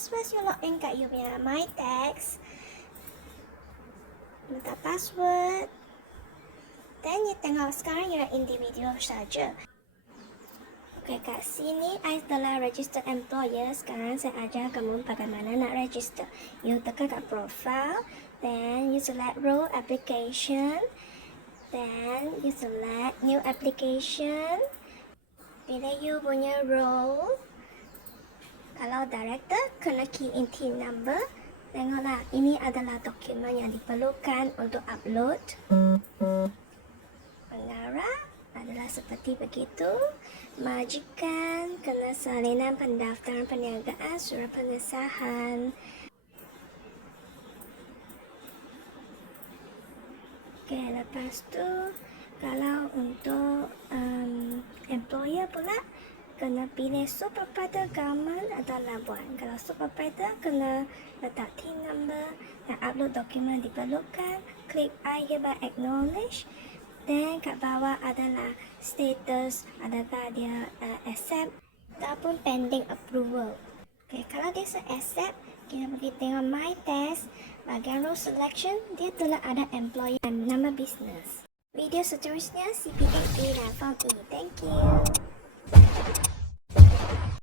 First you log in kat you punya My Tax. Letak password. Dan you tengok sekarang you individual saja. Okay, kat sini I telah register employer. Sekarang saya ajar kamu bagaimana nak register. You tekan kat profile. Then you select role application. Then you select new application. Pilih you punya role. Kalau director, kena key in TIN number. Tengoklah, ini adalah dokumen yang diperlukan untuk upload. Pengarah adalah seperti begitu. Majikan, kena salinan pendaftaran perniagaan, surat pengesahan. Okay, lepas tu, kalau untuk employer pula, kena pilih sole proprietor government atau labuan. Kalau sole proprietor, kena letak TIN number dan upload dokumen diperlukan. Klik I hereby acknowledge. Dan kat bawah adalah status, adakah dia accept ataupun pending approval. Okay, kalau dia accept, kita pergi tengok My Test. Bahagian role selection, dia telah ada employer dan nama business. Video seterusnya CP8D dan Form E. Thank you.